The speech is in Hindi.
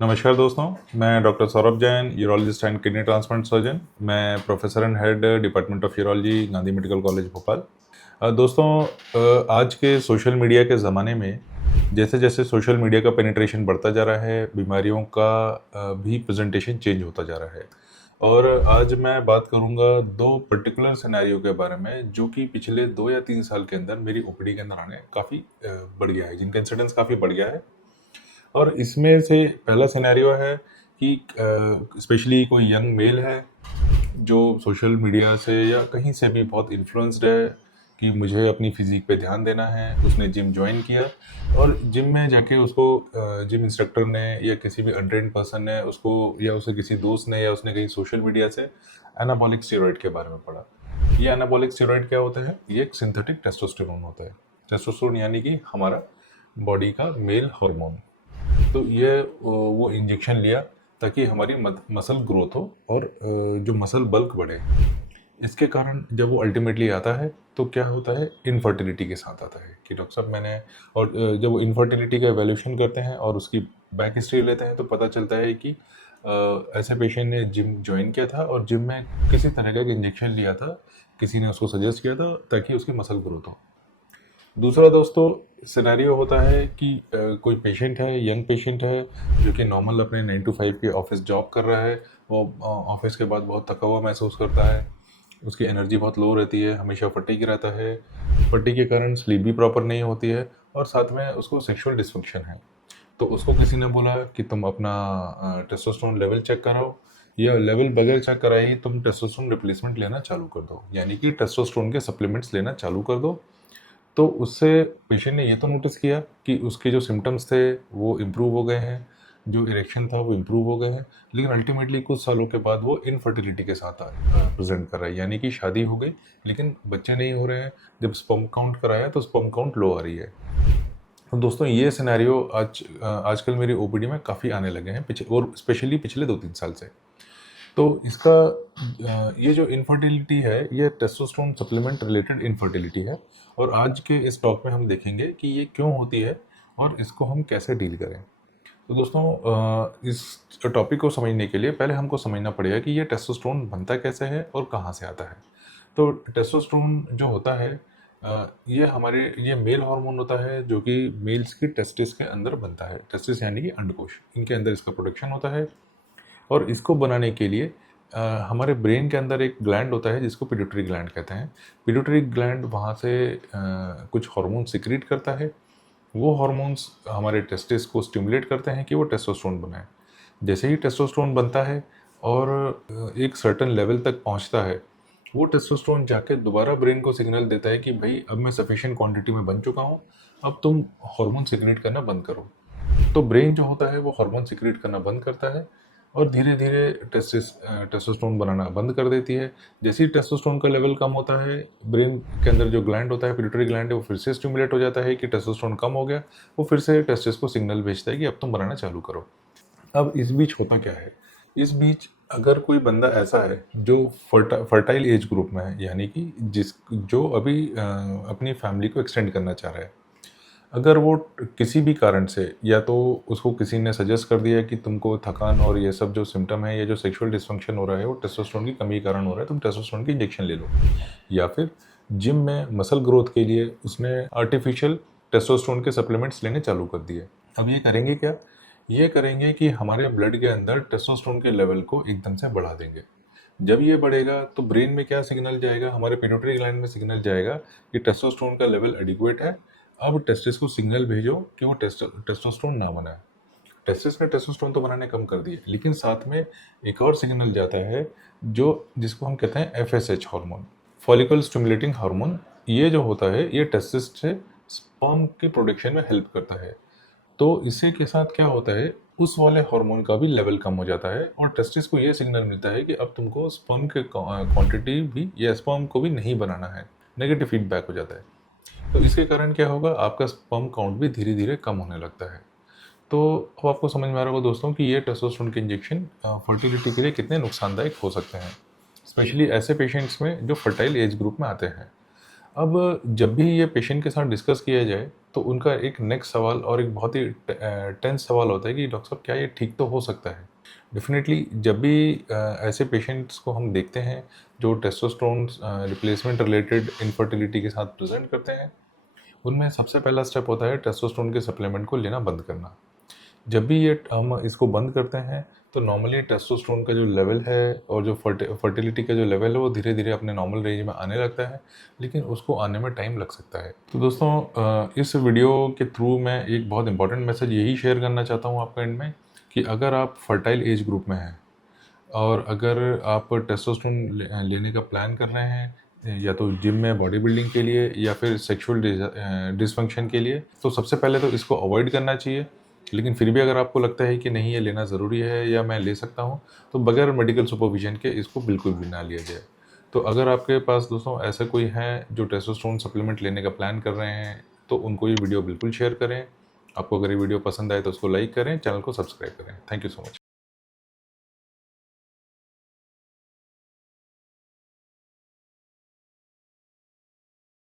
नमस्कार दोस्तों, मैं doctor Saurabh Jain, urologist and kidney transplant surgeon. मैं professor and head department of urology, Gandhi medical college Bhopal. दोस्तों, आज के सोशल मीडिया के ज़माने में जैसे जैसे सोशल मीडिया का पेनिट्रेशन बढ़ता जा रहा है, बीमारियों का भी प्रेजेंटेशन चेंज होता जा रहा है। और आज मैं बात करूंगा दो पर्टिकुलर सिनेरियो के बारे में, जो कि पिछले 2 या 3 साल के अंदर मेरी ओपीडी के अंदर आने काफ़ी बढ़ गया है, जिनका इंसिडेंस काफ़ी बढ़ गया है। और इसमें से पहला सिनेरियो है कि स्पेशली कोई यंग मेल है जो सोशल मीडिया से या कहीं से भी बहुत इन्फ्लुएंस्ड है कि मुझे अपनी फिजिक पे ध्यान देना है। उसने जिम ज्वाइन किया और जिम में जाके उसको जिम इंस्ट्रक्टर ने या किसी भी अनट्रेन्ड पर्सन ने उसको, या उसे किसी दोस्त ने, या उसने कहीं सोशल मीडिया से एनाबॉलिक स्टेरॉइड के बारे में पढ़ा। ये एनाबॉलिक स्टेरॉइड क्या होता है? ये एक सिंथेटिक टेस्टोस्टेरोन होता है। टेस्टोस्टेरोन यानी कि हमारा बॉडी का मेल हार्मोन। तो ये वो इंजेक्शन लिया ताकि हमारी मसल ग्रोथ हो और जो मसल बल्क बढ़े। इसके कारण जब वो अल्टीमेटली आता है तो क्या होता है, इनफर्टिलिटी के साथ आता है कि डॉक्टर साहब मैंने, और जब वो इनफर्टिलिटी का एवेल्यूशन करते हैं और उसकी बैक हिस्ट्री लेते हैं तो पता चलता है कि ऐसे पेशेंट ने जिम ज्वाइन किया था और जिम में किसी तरह का इंजेक्शन लिया था, किसी ने उसको सजेस्ट किया था ताकि उसकी मसल ग्रोथ हो। दूसरा दोस्तों सिनेरियो होता है कि कोई पेशेंट है, यंग पेशेंट है, जो कि नॉर्मल अपने 9 to 5 के ऑफिस जॉब कर रहा है। वो ऑफिस के बाद बहुत थका हुआ महसूस करता है, उसकी एनर्जी बहुत लो रहती है, हमेशा फटीग रहता है, फटीग के कारण स्लीप भी प्रॉपर नहीं होती है, और साथ में उसको सेक्सुअल डिस्फंक्शन है। तो उसको किसी ने बोला कि तुम अपना टेस्टोस्टेरोन लेवल चेक कराओ, या लेवल बगैर चेक कराए ही तुम टेस्टोस्टेरोन रिप्लेसमेंट लेना चालू कर दो, यानी कि टेस्टोस्टेरोन के सप्लीमेंट्स लेना चालू कर दो। तो उससे पेशेंट ने ये तो नोटिस किया कि उसके जो सिम्टम्स थे वो इम्प्रूव हो गए हैं, जो इरेक्शन था वो इम्प्रूव हो गए हैं, लेकिन अल्टीमेटली कुछ सालों के बाद वो इनफर्टिलिटी के साथ प्रेजेंट कर रहा है, यानी कि शादी हो गई लेकिन बच्चे नहीं हो रहे हैं। जब स्पर्म काउंट कराया तो स्पर्म काउंट लो आ रही है। तो दोस्तों ये सिनेरियो आजकल मेरी ओपीडी में काफ़ी आने लगे हैं, और स्पेशली पिछले 2-3 साल से। तो इसका ये जो इनफर्टिलिटी है, ये टेस्टोस्टेरोन सप्लीमेंट रिलेटेड इनफर्टिलिटी है, और आज के इस टॉक में हम देखेंगे कि ये क्यों होती है और इसको हम कैसे डील करें। तो दोस्तों, इस टॉपिक को समझने के लिए पहले हमको समझना पड़ेगा कि ये टेस्टोस्टेरोन बनता कैसे है और कहाँ से आता है। तो टेस्टोस्टेरोन जो होता है, ये मेल हार्मोन होता है जो कि मेल्स की टेस्टिस के अंदर बनता है। टेस्टिस यानी कि अंडकोश, इनके अंदर इसका प्रोडक्शन होता है। और इसको बनाने के लिए हमारे ब्रेन के अंदर एक ग्लैंड होता है जिसको पिट्यूटरी ग्लैंड कहते हैं। पिट्यूटरी ग्लैंड वहाँ से कुछ हार्मोन सिक्रीट करता है। वो हार्मोन्स हमारे टेस्टिस को स्टिमुलेट करते हैं कि वो टेस्टोस्टेरोन बनाए। जैसे ही टेस्टोस्टेरोन बनता है और एक सर्टेन लेवल तक पहुँचता है, वो टेस्टोस्टेरोन जाके दोबारा ब्रेन को सिग्नल देता है कि भाई अब मैं सफिशिएंट क्वांटिटी में बन चुका हूँ, अब तुम हार्मोन सिक्रीट करना बंद करो। तो ब्रेन जो होता है वो हार्मोन सिक्रीट करना बंद करता है और धीरे धीरे टेस्टोस्टेरोन बनाना बंद कर देती है। जैसे ही टेस्टोस्टेरोन का लेवल कम होता है, ब्रेन के अंदर जो ग्लैंड होता है, पिट्यूटरी ग्लैंड है, वो फिर से स्टिमुलेट हो जाता है कि टेस्टोस्टेरोन कम हो गया। वो फिर से टेस्टिस को सिग्नल भेजता है कि अब तुम बनाना चालू करो। अब इस बीच होता क्या है, इस बीच अगर कोई बंदा ऐसा है जो फर्टाइल एज ग्रुप में है, यानी कि जो अभी अपनी फैमिली को एक्सटेंड करना चाह रहा है, अगर वो किसी भी कारण से, या तो उसको किसी ने सजेस्ट कर दिया कि तुमको थकान और ये सब जो सिम्टम है, ये जो सेक्सुअल डिस्फंक्शन हो रहा है, वो टेस्टोस्टेरोन की कमी के कारण हो रहा है, तुम टेस्टोस्टेरोन की इंजेक्शन ले लो। या फिर जिम में मसल ग्रोथ के लिए उसने आर्टिफिशियल टेस्टोस्टेरोन के सप्लीमेंट्स लेने चालू कर दिए। अब ये करेंगे क्या? ये करेंगे कि हमारे ब्लड के अंदर टेस्टोस्टेरोन के लेवल को एकदम से बढ़ा देंगे। जब ये बढ़ेगा तो ब्रेन में क्या सिग्नल जाएगा, हमारे पिट्यूटरी ग्लैंड में सिग्नल जाएगा कि टेस्टोस्टेरोन का लेवल एडिक्वेट है। अब टेस्टिस को सिग्नल भेजो कि वो टेस्टोस्टेरोन ना बनाए। टेस्टिस ने टेस्टोस्टेरोन तो बनाने कम कर दिए, लेकिन साथ में एक और सिग्नल जाता है जो जिसको हम कहते हैं FSH hormone, follicle stimulating hormone. ये जो होता है ये टेस्टिस से स्पर्म की प्रोडक्शन में हेल्प करता है। तो इसी के साथ क्या होता है, उस वाले हार्मोन का भी लेवल कम हो जाता है और टेस्टिस को ये सिग्नल मिलता है कि अब तुमको स्पर्म के क्वांटिटी भी, या स्पर्म को भी नहीं बनाना है। नेगेटिव फीडबैक हो जाता है। तो इसके कारण क्या होगा, आपका स्पर्म काउंट भी धीरे धीरे कम होने लगता है। तो अब आपको समझ में आ रहा होगा दोस्तों कि ये टेस्टोस्टेरोन के इंजेक्शन फर्टिलिटी के लिए कितने नुकसानदायक हो सकते हैं, स्पेशली ऐसे पेशेंट्स में जो फर्टाइल एज ग्रुप में आते हैं। अब जब भी ये पेशेंट के साथ डिस्कस किया जाए तो उनका एक नेक्स्ट सवाल और एक बहुत ही टेंस सवाल होता है कि डॉक्टर साहब क्या ये ठीक तो हो सकता है। डेफिनेटली जब भी ऐसे पेशेंट्स को हम देखते हैं जो टेस्टोस्टेरोन रिप्लेसमेंट रिलेटेड इनफर्टिलिटी के साथ प्रेजेंट करते हैं, उनमें सबसे पहला स्टेप होता है टेस्टोस्टेरोन के सप्लीमेंट को लेना बंद करना। जब भी ये हम इसको बंद करते हैं तो नॉर्मली टेस्टोस्टेरोन का जो लेवल है और जो फर्टिलिटी का जो लेवल है वो धीरे धीरे अपने नॉर्मल रेंज में आने लगता है, लेकिन उसको आने में टाइम लग सकता है। तो दोस्तों इस वीडियो के थ्रू मैं एक बहुत इंपॉर्टेंट मैसेज यही शेयर करना चाहता हूँ आपका एंड में, कि अगर आप फर्टाइल एज ग्रुप में हैं और अगर आप टेस्टोस्टेरोन लेने का प्लान कर रहे हैं या तो जिम में बॉडी बिल्डिंग के लिए या फिर सेक्सुअल डिसफंक्शन के लिए, तो सबसे पहले तो इसको अवॉइड करना चाहिए। लेकिन फिर भी अगर आपको लगता है कि नहीं ये लेना ज़रूरी है या मैं ले सकता हूँ, तो बगैर मेडिकल सुपरविजन के इसको बिल्कुल भी ना लिया जाए। तो अगर आपके पास दोस्तों ऐसा कोई है जो टेस्टोस्टेरोन सप्लीमेंट लेने का प्लान कर रहे हैं, तो उनको ये वीडियो बिल्कुल शेयर करें। आपको अगर ये वीडियो पसंद आए तो उसको लाइक करें, चैनल को सब्सक्राइब करें। Thank you so much.